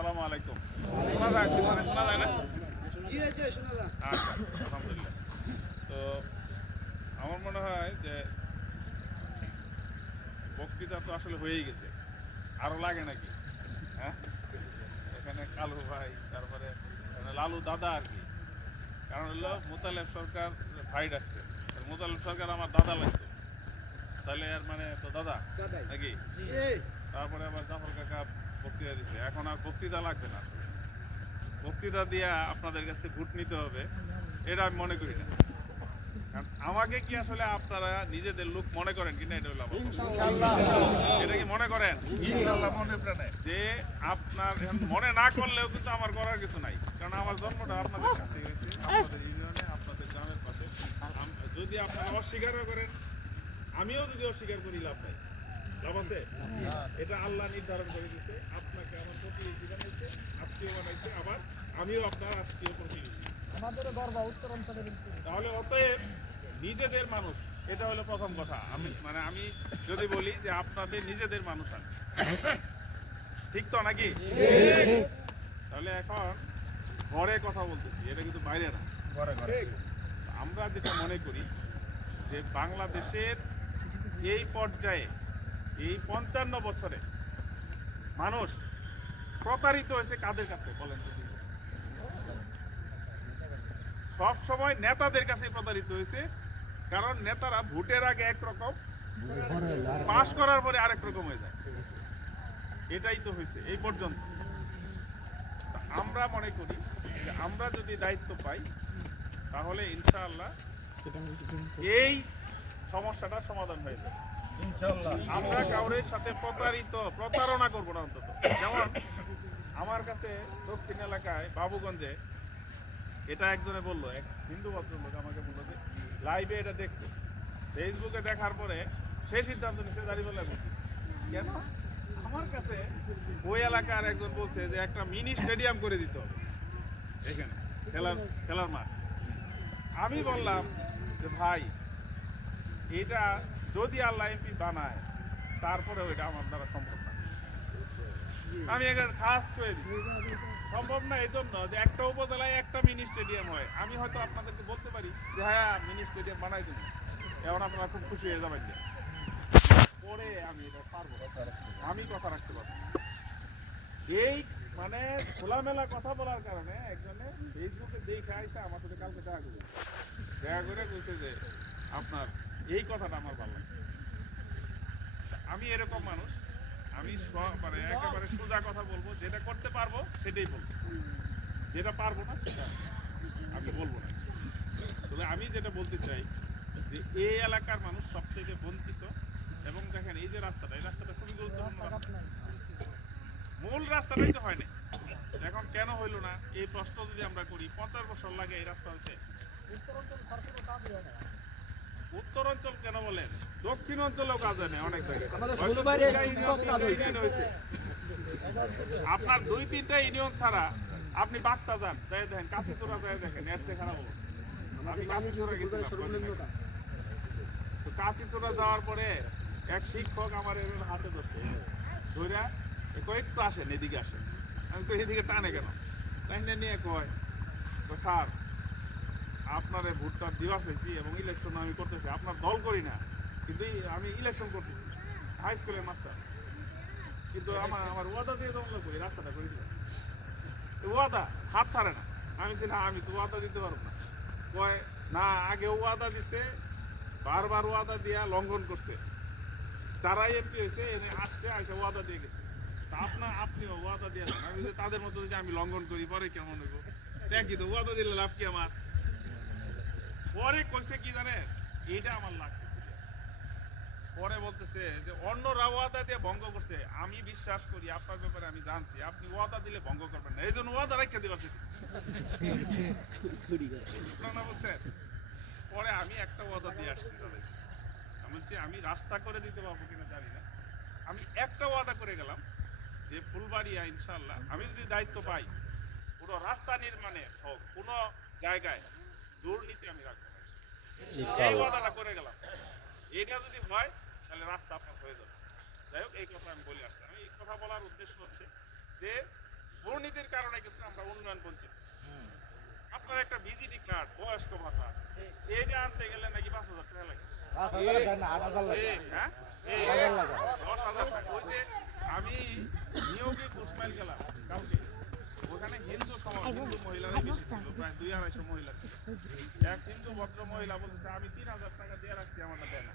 আসসালামু আলাইকুম। শোনা যায় কি মানে শোনা যায় না? আচ্ছা, আলহামদুলিল্লাহ। তো আমার মনে হয় যে বক্তৃতা তো আসলে হয়েই গেছে, আরো লাগে নাকি? হ্যাঁ, এখানে কালু ভাই, তারপরে এখানে লালু দাদা আর কি। কারণ হলো মোতালেব সরকার ভাই ডাকছে, মোতালেব সরকার আমার দাদা লাগতো, তাহলে আর মানে তো দাদা নাকি? তারপরে আবার জাফর কাকা বক্তৃতা দিচ্ছে, এখন আর বক্তৃতা লাগবে না। বক্তৃতা দিয়া আপনাদের কাছে ভোট নিতে হবে, এটা আমি মনে করি না। কারণ আমাকে কি আসলে আপনারা নিজেদের লোক মনে করেন কিনা, এটা হলো এটা কি মনে করেন যে আপনার মনে না করলেও কিন্তু আমার করার কিছু নাই। কারণ আমার জন্মটা আপনাদের কাছে হয়েছে, আপনাদের ইউনিয়নে, আপনাদের গ্রামের পাশে। যদি আপনারা অস্বীকারও করেন, আমিও যদি অস্বীকার করি, লাভ নাই। লাভ আছে? এটা আল্লাহ নির্ধারণ করে দিচ্ছে। আপনাকে আমার প্রতিবেশী বানাইছে, আত্মীয় বানাইছে, আবার আমিও আপনার আত্মীয় প্রতিবেশী। তাহলে অতএব নিজেদের মানুষ, এটা হলো প্রথম কথা। আমি যদি বলি যে আপনাদের নিজেদের মানুষ আন, ঠিক তো নাকি? তাহলে এখন ঘরে কথা বলতেছি, এটা কিন্তু বাইরে না। আমরা যেটা মনে করি যে বাংলাদেশের এই পর্যায়ে, এই 55 বছরে মানুষ প্রতারিত হয়েছে কাদের কাছে বলেন তো? সব সময় নেতাদের কাছে প্রতারিত হয়েছে। কারণ নেতারা ভোটের আগে একরকম, পাশ করার পরে আরেক রকম হয়ে যায়। এটাই তো হয়েছে এই পর্যন্ত। আমরা মনে করি যে আমরা যদি দায়িত্ব পাই, তাহলে ইনশাআল্লাহ এই সমস্যাটা সমাধান হয়ে যাবে। আমরা কাউরের সাথে প্রতারণা করবো না অন্তত। যেমন আমার কাছে দক্ষিণ এলাকায় বাবুগঞ্জে এটা একজনে বললো, এক হিন্দু ভদ্রলোক আমাকে বললো যে লাইভে এটা দেখছে, ফেসবুকে দেখার পরে সে সিদ্ধান্ত নিচ্ছে দাঁড়িপাল্লায় বলছে। কেন? আমার কাছে ওই এলাকার একজন বলছে যে একটা মিনি স্টেডিয়াম করে দিতে হবে এখানে, খেলার মাঠ। আমি বললাম যে ভাই, এটা যদি আল্লাহ এমপি বানায়, তারপরে ওইটা আমার দ্বারা সম্ভব না। আমি এখানে খাস করে দিই, সম্ভব না এই জন্য যে একটা উপজেলায় একটা মিনি স্টেডিয়াম হয়। আমি হয়তো আপনাদেরকে বলতে পারি যে হ্যাঁ মিনি স্টেডিয়াম বানাই দেবো, এখন আপনারা খুব খুশি হয়ে যাবেন। পরে আমি এটা পারবো, আমি কথা রাখতে পারবো। এই মানে খোলামেলা কথা বলার কারণে একজনে ফেসবুকে দেখে আইসে আমার সাথে কালকে দেখা করে কইছে যে আপনার এই কথাটা আমার ভালো লাগে। আমি এরকম মানুষ, আমি মানে একেবারে সোজা কথা বলবো, যেটা করতে পারবো সেটাই বলবো, যেটা পারবো না সেটা আমি বলবো না। তবে আমি যেটা বলতে চাই যে এই এলাকার মানুষ সব থেকে বঞ্চিত। এবং দেখেন এই যে রাস্তাটা, এই রাস্তাটা খুবই গুরুত্বপূর্ণ রাস্তা, মূল রাস্তাটাই তো হয়নি। এখন কেন হইল না এই প্রশ্ন যদি আমরা করি, 50 বছর লাগে এই রাস্তা হচ্ছে। উত্তরাঞ্চল কেন বলেন, দক্ষিণ অঞ্চলেও কাজ হয় না অনেক জায়গায়। আপনার 2-3টা ইউনিয়ন ছাড়া আপনি বাগতা যান, যাই দেখেন, কাছিচোরা যাই দেখেন, এর চেয়ে খারাপ হবো। আমি কাছিচোরা গেছিলাম, তো কাছিচোরা যাওয়ার পরে এক শিক্ষক আমার এর হাতে ধরছে, ধইরা একটু আসেন, এদিকে আসেন। আমি তো এদিকে টানে কেন, টাইনে নিয়ে কয় স্যার আপনার ভোটটা দিবা চাইছি এবং ইলেকশন আমি করতেছি, আপনার দল করি না, কিন্তু আমি ইলেকশন করতেছি, হাই স্কুলের মাস্টার, কিন্তু আমার ওয়াদা দিয়ে দমলা করি রাস্তাটা করে দিলাম। ওয়াদা হাত ছাড়ে না। আমি না, আমি তো ওয়াদা দিতে পারবো না। কয় না, আগে ওয়াদা দিছে, বারবার ওয়াদা দিয়া লঙ্ঘন করছে, যারাই এমপি হয়েছে এনে আসছে, আসে ওয়াদা দিয়ে গেছে। তা আপনিও ওয়াদা দিয়ে দেন। আমি যে তাদের মতো যদি আমি লঙ্ঘন করি পরে কেমন হইব? দেখি তো, ওয়াদা দিলে লাভ কি আমার? পরে কইছে কি জানে, এইটা আমার লাগছে। পরে বলতেছে যে অন্যরা ওয়াদা দিয়ে ভঙ্গ করছে, আমি বিশ্বাস করি, আপনার ব্যাপারে আমি জানছি, আপনি ওয়াদা দিলে ভঙ্গ করবেন না, এই জন্য ওয়াদা রেখে দিবার না বলছেন। পরে আমি একটা ওয়াদা দিয়ে আসছি তাদের, আমি বলছি আমি রাস্তা করে দিতে পারবো কিনা জানি না, আমি একটা ওয়াদা করে গেলাম যে ফুলবাড়িয়া ইনশাল্লাহ আমি যদি দায়িত্ব পাই, পুরো রাস্তা নির্মাণে হোক, কোনো জায়গায় দুর্নীতি আমি রাখবো না। এই ওয়াদাটা করে গেলাম, এটা যদি হয় তাহলে রাস্তা আপনার হয়ে যাবে। যাই হোক, এই কথা আমি বলে আসছি। আমি এই কথা বলার উদ্দেশ্য হচ্ছে যে ভোট দুর্নীতির কারণে কিন্তু আমরা উন্নয়ন বঞ্চিত। আপনার একটা ভিজিটি কার্ড, বয়স্ক ভাতা, এইটা আনতে গেলে নাকি 5,000 টাকা লাগে। হ্যাঁ? 10,000 টাকা। ওই যে আমি নিয়োগে কুশমাইল গেলাম কালকে, ওখানে হিন্দু সমাজ, হিন্দু মহিলারাই বেশি ছিল, প্রায় 200-250 মহিলা ছিল। এক হিন্দু ভদ্র মহিলা বলতেছে, আমি 3,000 টাকা দিয়ে রাখছি, আমার দেয় না।